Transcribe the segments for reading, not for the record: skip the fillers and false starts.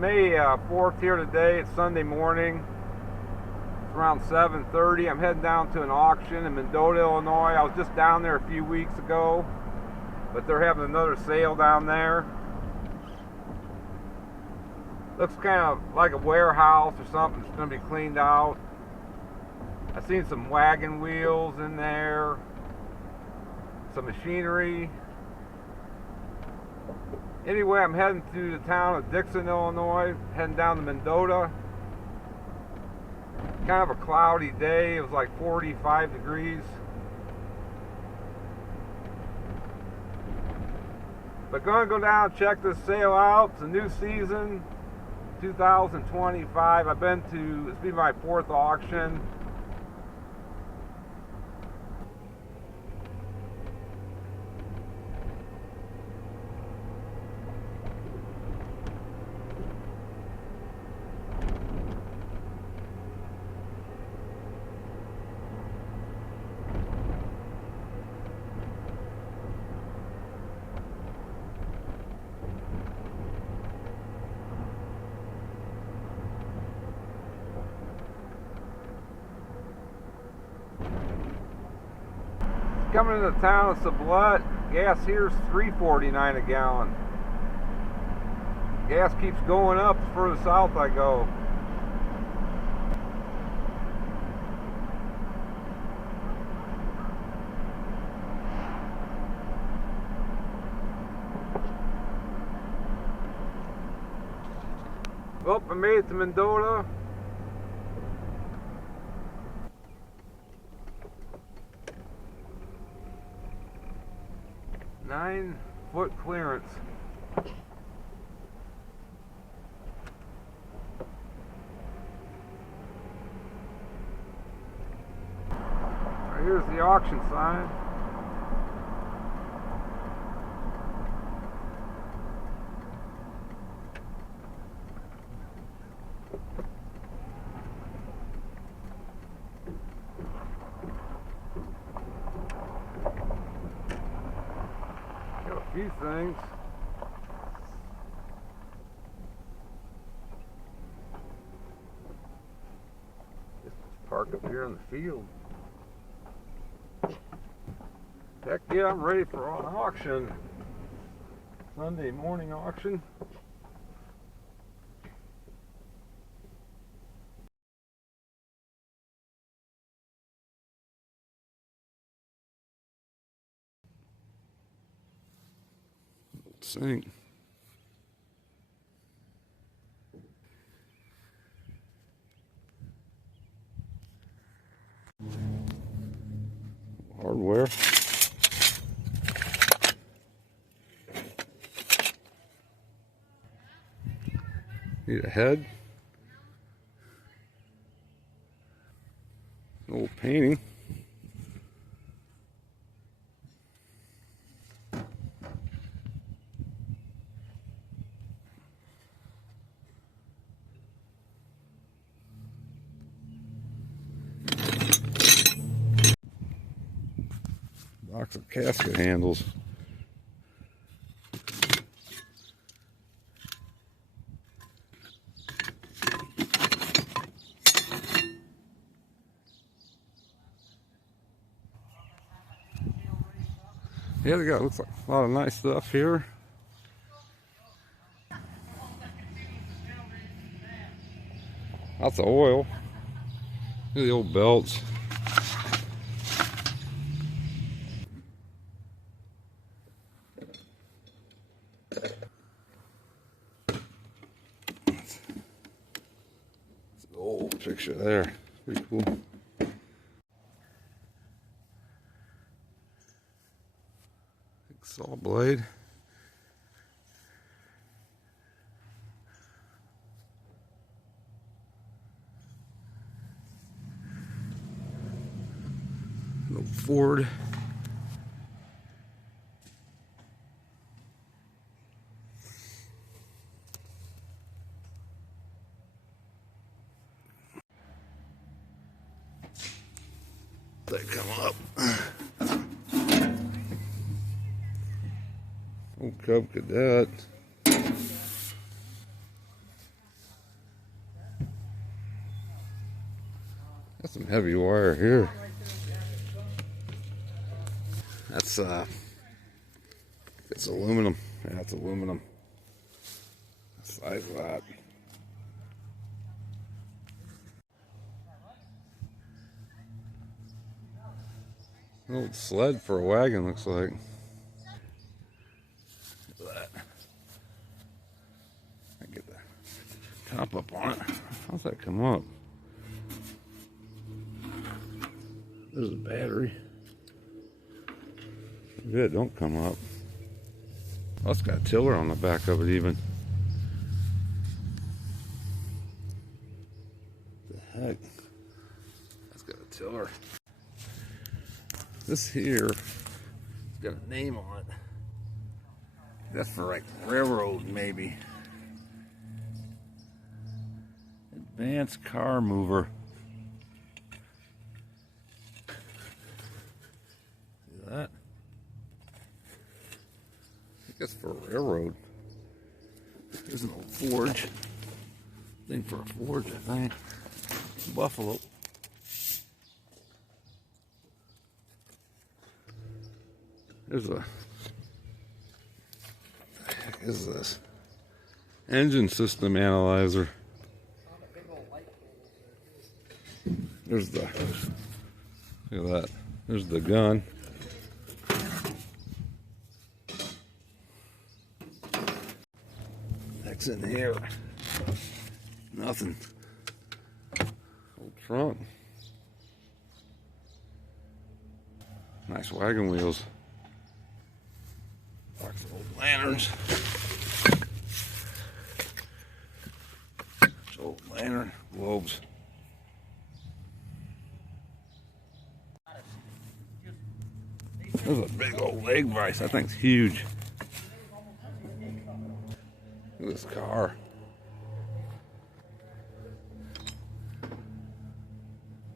May 4th here today. It's Sunday morning. It's around 7:30. I'm heading down to an auction in Mendota, Illinois. I was just down there a few weeks ago, but they're having another sale down there. Looks kind of like a warehouse or something that's going to be cleaned out. I've seen some wagon wheels in there, some machinery. Anyway, I'm heading to the town of Dixon, Illinois, heading down to Mendota. Kind of a cloudy day. It was like 45 degrees. But going to go down and check this sale out. It's a new season, 2025. I've been to, this will be my 4th auction. Coming into the town of Sublette, gas here's $3.49 a gallon. Gas keeps going up the further south I go. Well, I made it to Mendota. Nine-foot clearance. Right, here's the auction sign. Few things. Just park up here in the field. Heck yeah, I'm ready for an auction. Sunday morning auction. Sink. Hardware. Need a head. An old painting. Box of casket handles. Yeah, they got, looks like a lot of nice stuff here. Lots of oil. Look at the old belts. Old picture there. Pretty cool. Big saw blade. Little Ford. They come up. Old Cub Cadet. That's some heavy wire here. That's it's aluminum. Yeah, it's aluminum. The size of that. An old sled for a wagon, looks like. Look at that. I get the top up on it. How's that come up? There's a battery. Maybe it don't come up. Oh, it's got a tiller on the back of it even. What the heck? That's got a tiller. This here has got a name on it. That's for like railroad maybe. Advanced car mover. See that? I think that's for a railroad. There's an old forge. Thing for a forge, I think. Buffalo. There's a, what the heck is this? Engine system analyzer. There's the, look at that. There's the gun. Heck's in here? Nothing. Old trunk. Nice wagon wheels. Box of old lanterns. Old lantern globes. There's a big old leg vise. That thing's huge. Look at this car.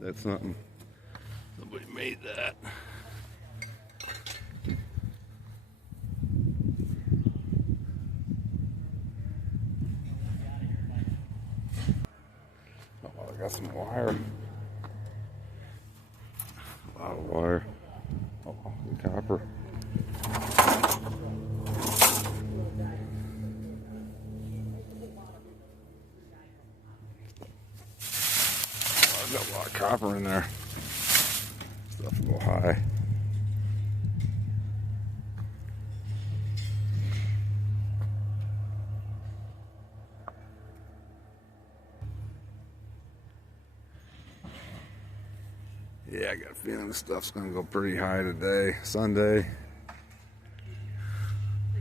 That's nothing. Nobody made that. Oh, I got some wire. A lot of wire. Oh, the copper. I've got a lot of copper in there. Stuff will go high. Yeah, I got a feeling this stuff's gonna go pretty high today, Sunday.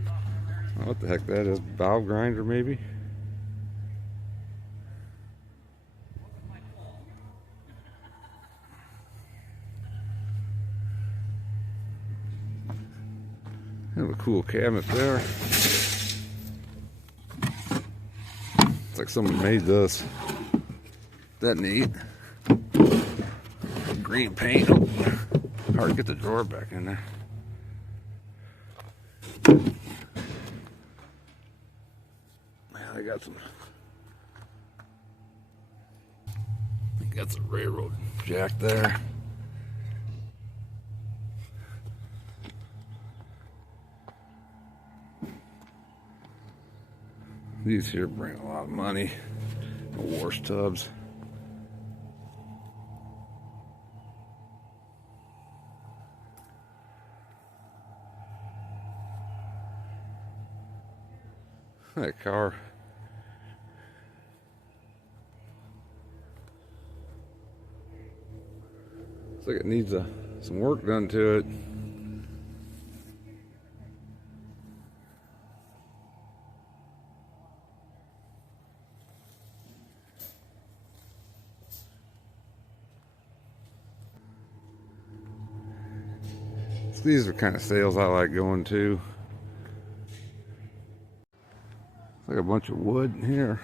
Oh, what the heck that is? Valve grinder, maybe? Have a cool cabinet there. It's like someone made this. That neat. Green paint. Oh, hard to get the drawer back in there. Man, I got some. I think that's a railroad jack there. These here bring a lot of money. The wash tubs. That car. Looks like it needs some work done to it. These are kind of sales I like going to. It's like a bunch of wood in here.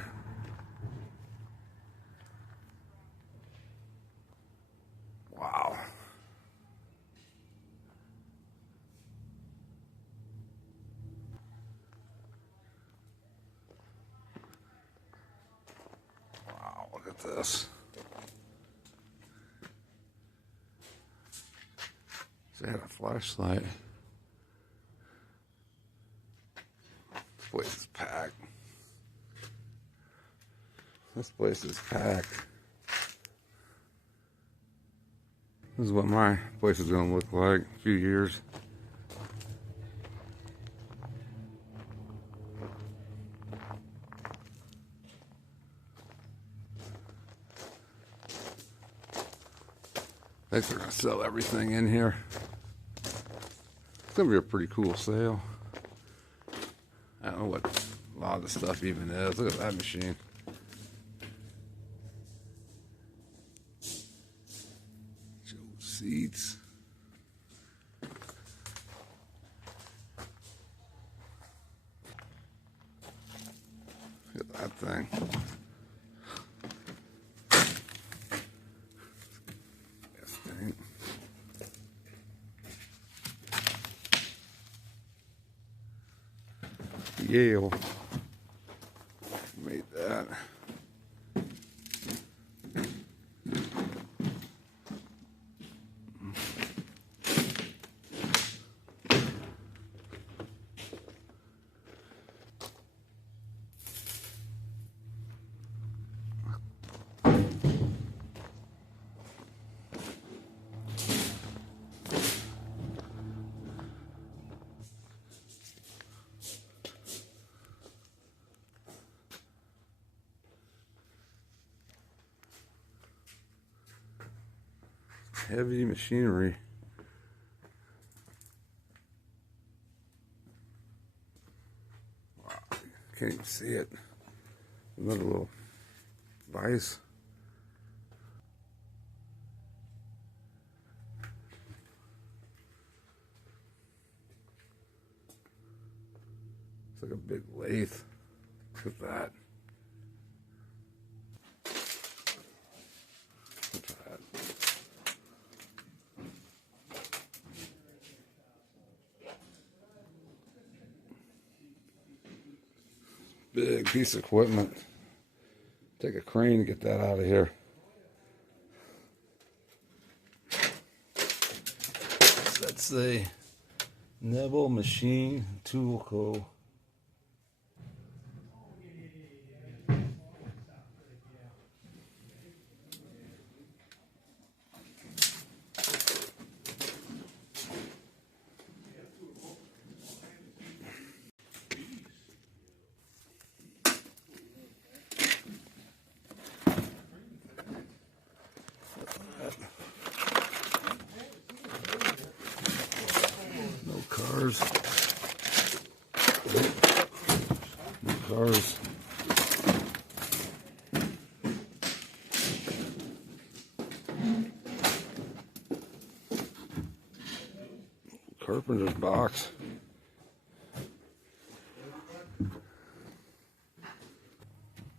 Wow. Wow, look at this. Got a flashlight. This place is packed. This place is packed. This is what my place is going to look like in a few years. I think they're going to sell everything in here. It's going to be a pretty cool sale. I don't know what a lot of the stuff even is. Look at that machine. Seats. Look at that thing. Yale made that. Heavy machinery. Wow, can't even see it. Another little vise. It's like a big lathe. Look at that. Look at that. Big piece of equipment. Take a crane to get that out of here. So that's the Neville Machine Tool Co. No cars. No cars. Carpenter's box. A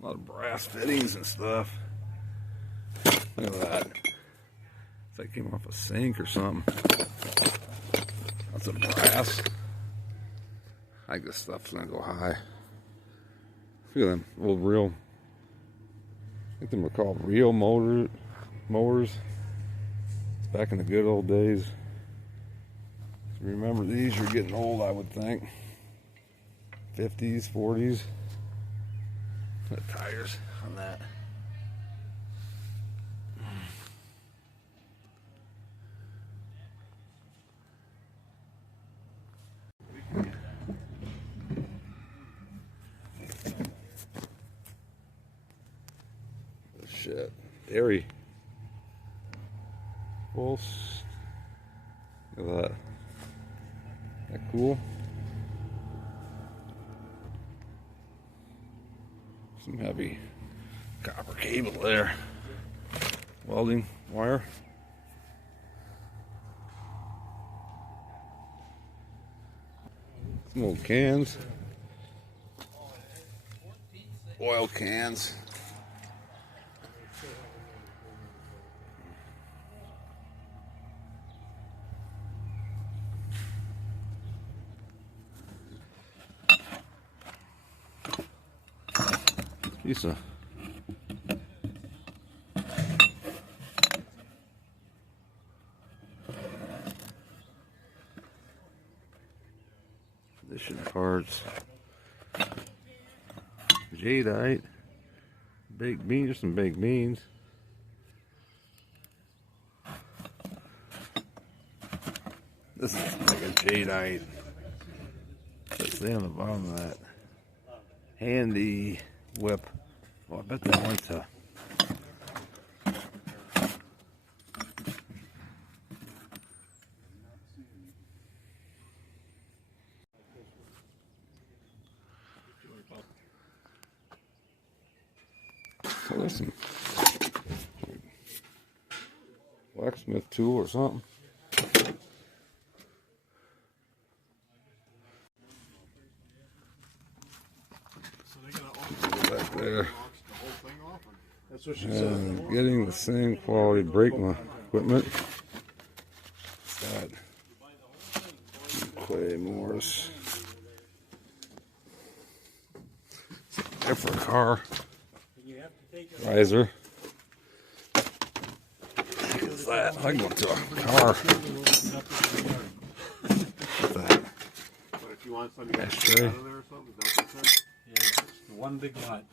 lot of brass fittings and stuff. Look at that. It's like it came off a sink or something. That's a brass. I think this stuff's gonna go high. Look at them old reel. I think they were called reel mowers. Back in the good old days. If you remember these, you're getting old, I would think. 50s, 40s. The tires on that. Shit. Dairy. Look at that. Isn't that cool? Some heavy copper cable there. Welding wire. Some old cans. Oil cans. Piece of jadeite. Baked beans, there's some baked beans. This is like a jadeite. Let's see on the bottom of that. Handy whip. Well, I bet they want to. Oh, there's some blacksmith tool or something. Back there. That's what she said. Getting the same quality braking equipment. Got Clay Morris. There for a car. Riser. Look at that. I can go to a car. What's that? But if you want something to get Ashtray. out of there or something, is that what you said? Yeah, it's one big lot.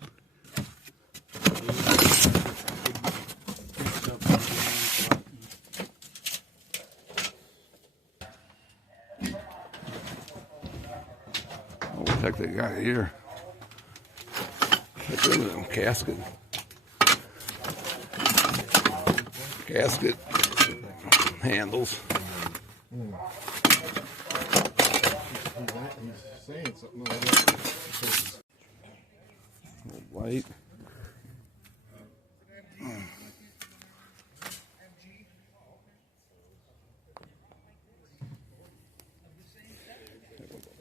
Oh, what the heck they got here? Look at them casket. Gasket handles. He's saying something like that. Light.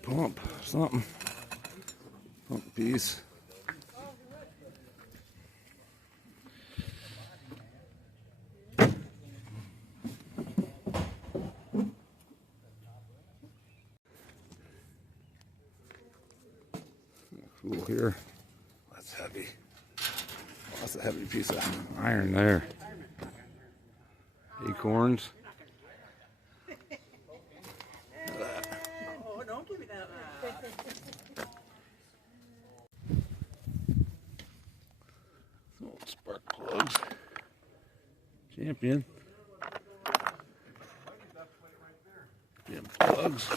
Pump, something. Pump piece. Cool here. That's heavy. Oh, that's a heavy piece of iron there. Acorns. Oh, don't give me that. Some old spark plugs. Champion. Champion plugs.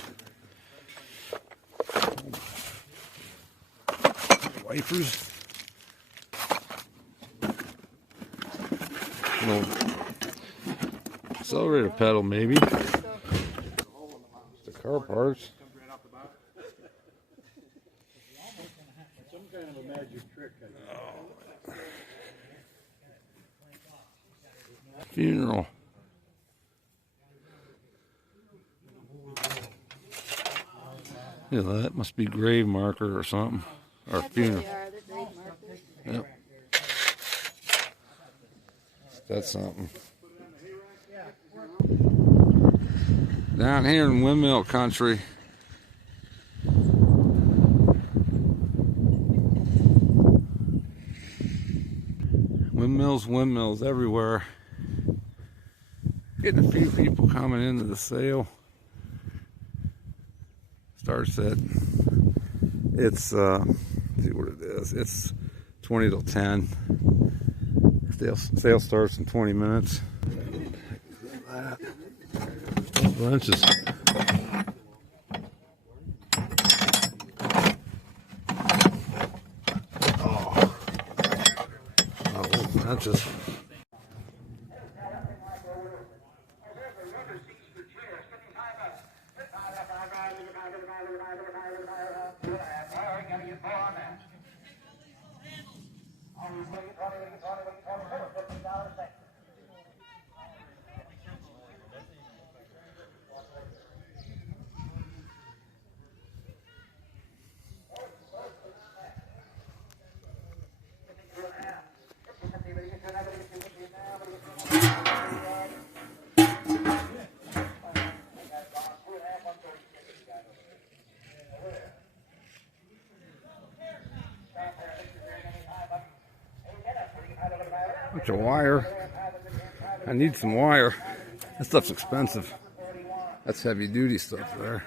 Wipers. No accelerator pedal, maybe. The car parts. Some kind of a magic trick. Funeral. Yeah, that must be grave marker or something. Or funeral. They're grave markers. Yep. That's something. Down here in windmill country. Windmills everywhere. Getting a few people coming into the sale. Starts at, it's let's see what it is. It's 20 till 10. Sale starts in 20 minutes. Bunches. Oh, that's just. Bunch of wire. I need some wire. That stuff's expensive. That's heavy duty stuff there.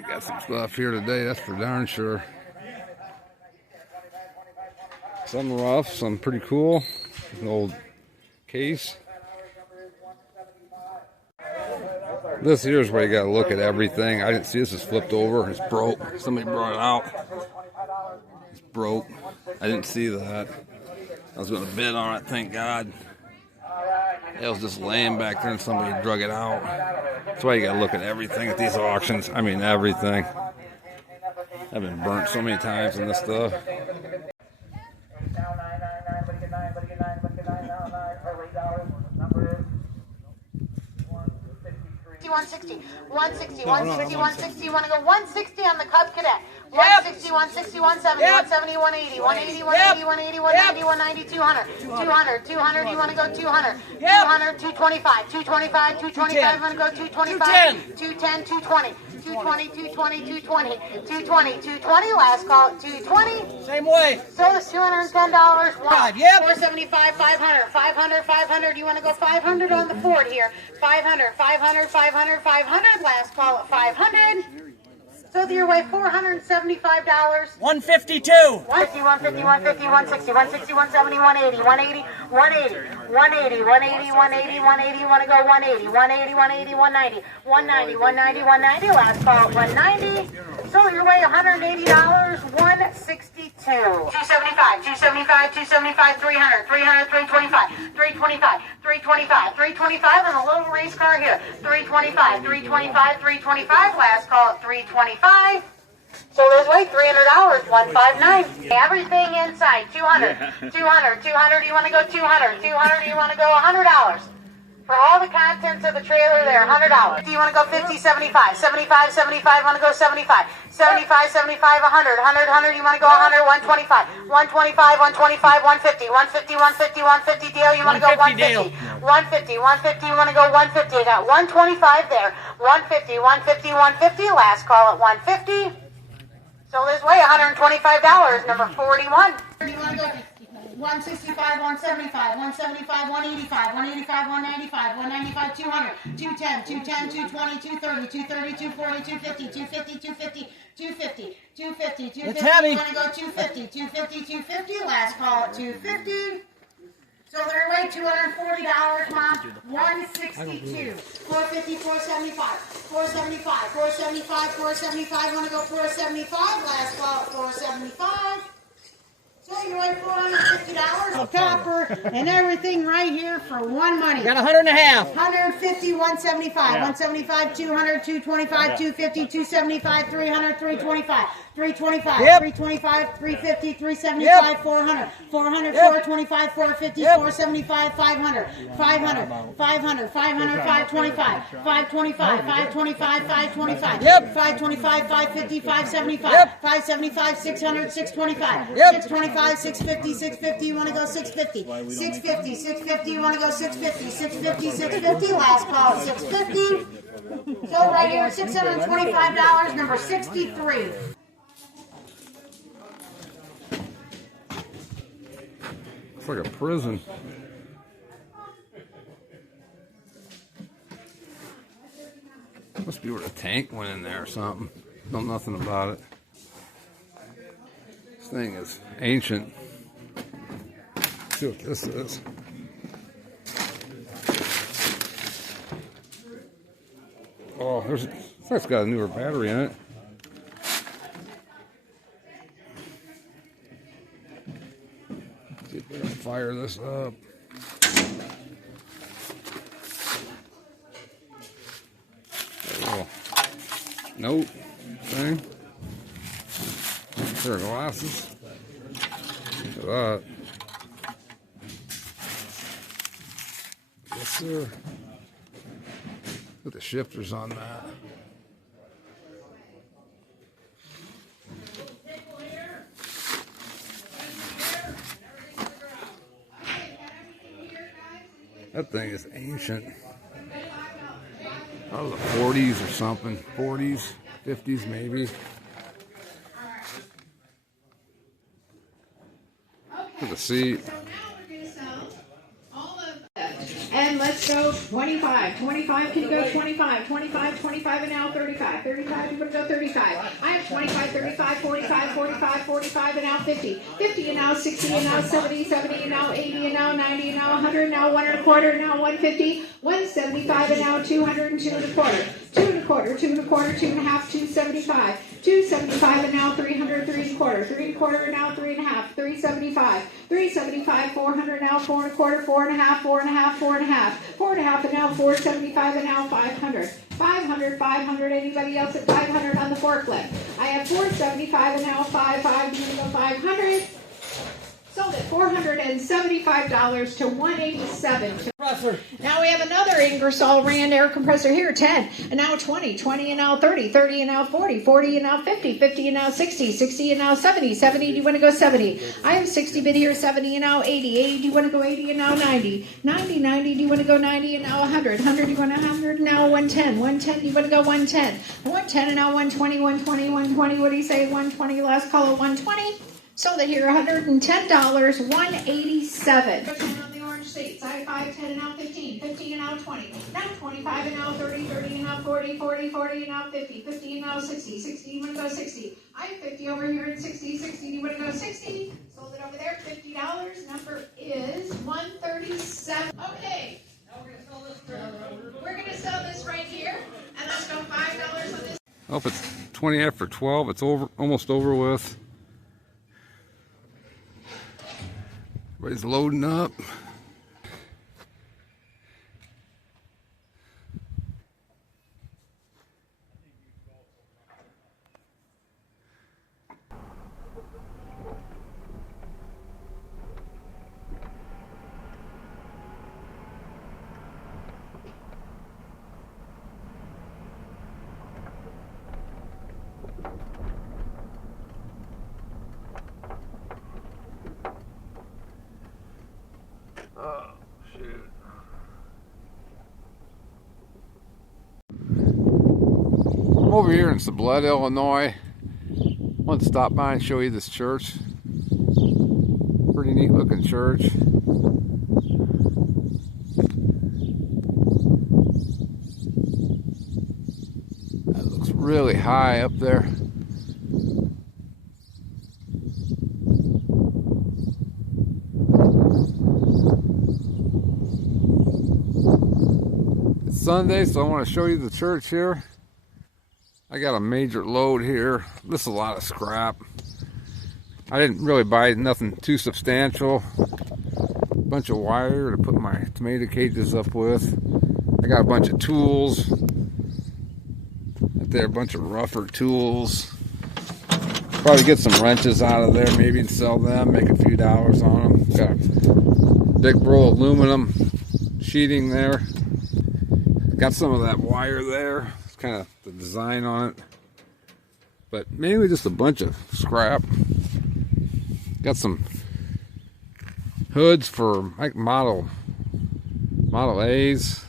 They got some stuff here today, that's for darn sure. Some rough, some pretty cool. An old case. This here is where you gotta look at everything. I didn't see this is flipped over. It's broke. Somebody brought it out. It's broke. I didn't see that. I was gonna bid on it, thank God. It was just laying back there and somebody drug it out. That's why you gotta look at everything at these auctions. I mean everything. I've been burnt so many times in this stuff. 160, 160, 160, 160. You want to go 160 on the Cub Cadet. 160, 160, 170, 170, 180, 180, 180, 180, 190, 190, 200, 200, 200. You want to go 200, 200, 225, 225, 225. You want to go 225, 210, 220. 220, 220, 220, 220, 220. Last call at 220. Same way. So it's $210. Five, yep. 475, 500, 500, 500. You want to go 500 on the Ford here? 500, 500, 500, 500. Last call at 500. So your way $475. 152. 150, 150, 150, 160, 160, 170, 180, 180, 180, 180, 180, 180, 180. You want to go 180, 180, 180, 190, 190, 190, 190. Last call at 190. So your way $180. 162. 275, 275, 275, 300, 300, 325, 325, 325, 325 on the little race car here. 325, 325, 325. Last call at 325. So there's weight $300, 159. Everything inside 200, 200, 200. You want to go 200, 200. You want to go $100. For all the contents of the trailer there, $100. Do you want to go 50, 75, 75, 75, want to go 75, 75, 75, 100, 100, 100, you want to go 100, 125, 125, 125, 150, 150, 150, 150 deal, you want to go 150, 150, 150, you want to go 150, I got 125 there, 150, 150, 150, last call at 150. So this way, $125, number 41. You want to go 165, 175, 175, 185, 185, 195, 195, 200, 210, 210, 220, 230, 230, 240, 250, 250, 250, 250, 250, 250. It's heavy. You want to go 250, 250, 250. Last call at 250. So they're away $240, Mom. 162, 450, 475, 475, 475, 475. Want to go 475? Last call at 475. So you're away $450 of copper and everything right here for one money. Got 100 and a half. 150, 175, 175, 200, 225, 250, 275, 300, 325, 325, Yep. 325, 350, 375, Yep. 400, 400, Yep. 425, 450, Yep. 475, 500, 500, 500, 500, 525, 525, 525, 525, Yep. 525, 550, 575, Yep. 575, 600, 625, Yep. 625, 650, 650, you want to go 650, 650, 650, you want to go 650, 650, 650, last call 650. So right here, $625, number 63. It's like a prison. Must be where the tank went in there or something. Know nothing about it. This thing is ancient. Let's see what this is. Oh, it's got a newer battery in it. See if we can fire this up. Oh, nope. Thing. Pair of glasses. Look at that. Yes, sir. Look at the shifters on that. That thing is ancient. That was the 40s or something. 40s, 50s maybe. Look at the seat. And let's let's go 25. 25, can you go 25? 25, 25 and now 35. 35, you want to go 35. I have 25, 35, 45, 45, 45 and now 50. 50 and now 60 and now 70, 70 and now 80 and now 90 and now 100, now 1 1/4, now 150, 175 and now 200 and 2 1/4. 2 1/4, 2 1/4, 2 1/2, 275. 275 and now 300, 3 1/4, 3 1/4 and now 3 1/2, 375, 375, 400 now 4 1/4, 4 1/2, 4 1/2, 4 1/2, 4 1/2 and now 475 and now 500. 500, 500, anybody else at 500 on the forklift? I have 475 and now 5, you go 500. Sold at $475 to $187. Now we have another Ingersoll Rand air compressor here, 10, and now 20, 20 and now 30, 30 and now 40, 40 and now 50, 50 and now 60, 60 and now 70, 70, do you want to go 70? I have 60 bid here, 70 and now 80, 80, do you want to go 80 and now 90, 90, 90, do you want to go 90 and now 100, 100, do you want 100 and now 110, 110, do you want to go 110, 110 and now 120, 120, 120, what do you say, 120, last call at 120? Sold it here, $110, $187. On the orange seats, I have 5, 10 and now 15, 15 and now 20, now 25 and now 30, 30 and now 40, 40, 40 and now 50, 50 and now 60, 60, you want to go 60. I have 50 over here and 60, 60, you want to go 60. Sold it over there, $50, number is 137. Okay, now we're going to sell this. We're going to sell this right here, and let's go $5 on this. Oh, if it's 20 after 12, it's almost over with. Everybody's loading up. Oh, shoot. I'm over here in Sublette, Illinois. I want to stop by and show you this church. Pretty neat looking church. That looks really high up there. Sunday, so I want to show you the church here. I got a major load here. This is a lot of scrap. I didn't really buy nothing too substantial. A bunch of wire to put my tomato cages up with. I got a bunch of tools. Right there, a bunch of rougher tools. Probably get some wrenches out of there, maybe, and sell them, make a few dollars on them. Got a big roll of aluminum sheeting there. Got some of that wire there. It's kind of the design on it. But mainly just a bunch of scrap. Got some hoods for like Model A's.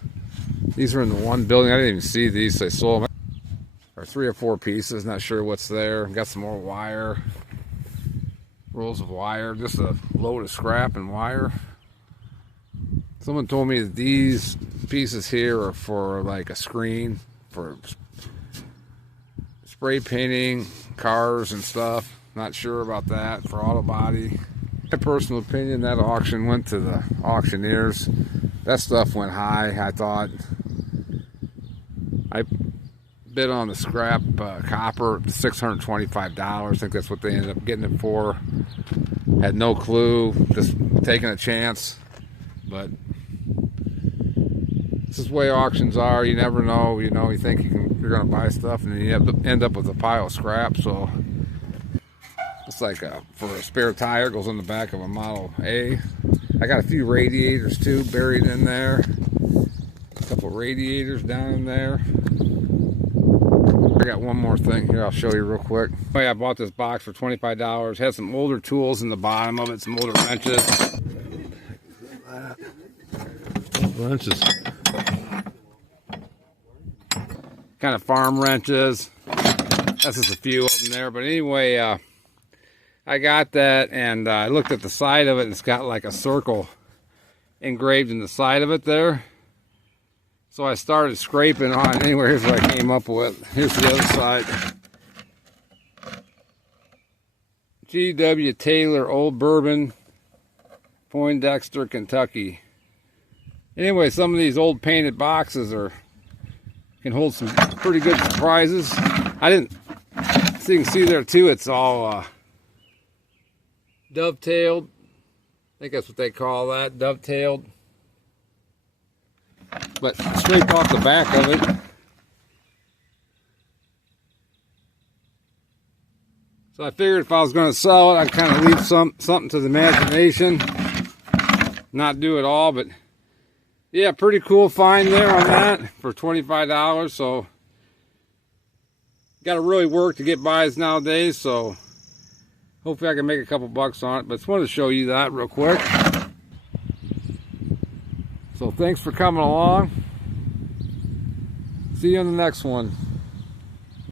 These are in the one building. I didn't even see these. They sold them. Or 3 or 4 pieces. Not sure what's there. Got some more wire. Rolls of wire. Just a load of scrap and wire. Someone told me that these pieces here are for like a screen for spray painting cars and stuff. Not sure about that. For auto body. My personal opinion, that auction went to the auctioneers. That stuff went high, I thought. I bid on the scrap copper, $625. I think that's what they ended up getting it for. Had no clue, just taking a chance. But this is the way auctions are. You never know. You know, you think you're going to buy stuff, and then you end up with a pile of scrap. So it's like for a spare tire, goes on the back of a Model A. I got a few radiators too buried in there. A couple radiators down in there. I got one more thing here I'll show you real quick. Oh yeah, I bought this box for $25. Had some older tools in the bottom of it, some older wrenches. Wrenches. Kind of farm wrenches. That's just a few of them there. But anyway, I got that, and I looked at the side of it, and it's got like a circle engraved in the side of it there. So I started scraping on it. Anyway, here's what I came up with. Here's the other side. G.W. Taylor Old Bourbon, Poindexter, Kentucky. Anyway, some of these old painted boxes can hold some pretty good surprises. So you can see there too, it's all dovetailed. I think that's what they call that, dovetailed. But scrape off the back of it. So I figured if I was going to sell it, I'd kind of leave something to the imagination. Not do it all, but yeah, pretty cool find there on that for $25. So got to really work to get buys nowadays. So hopefully I can make a couple bucks on it. But just wanted to show you that real quick. So thanks for coming along. See you on the next one.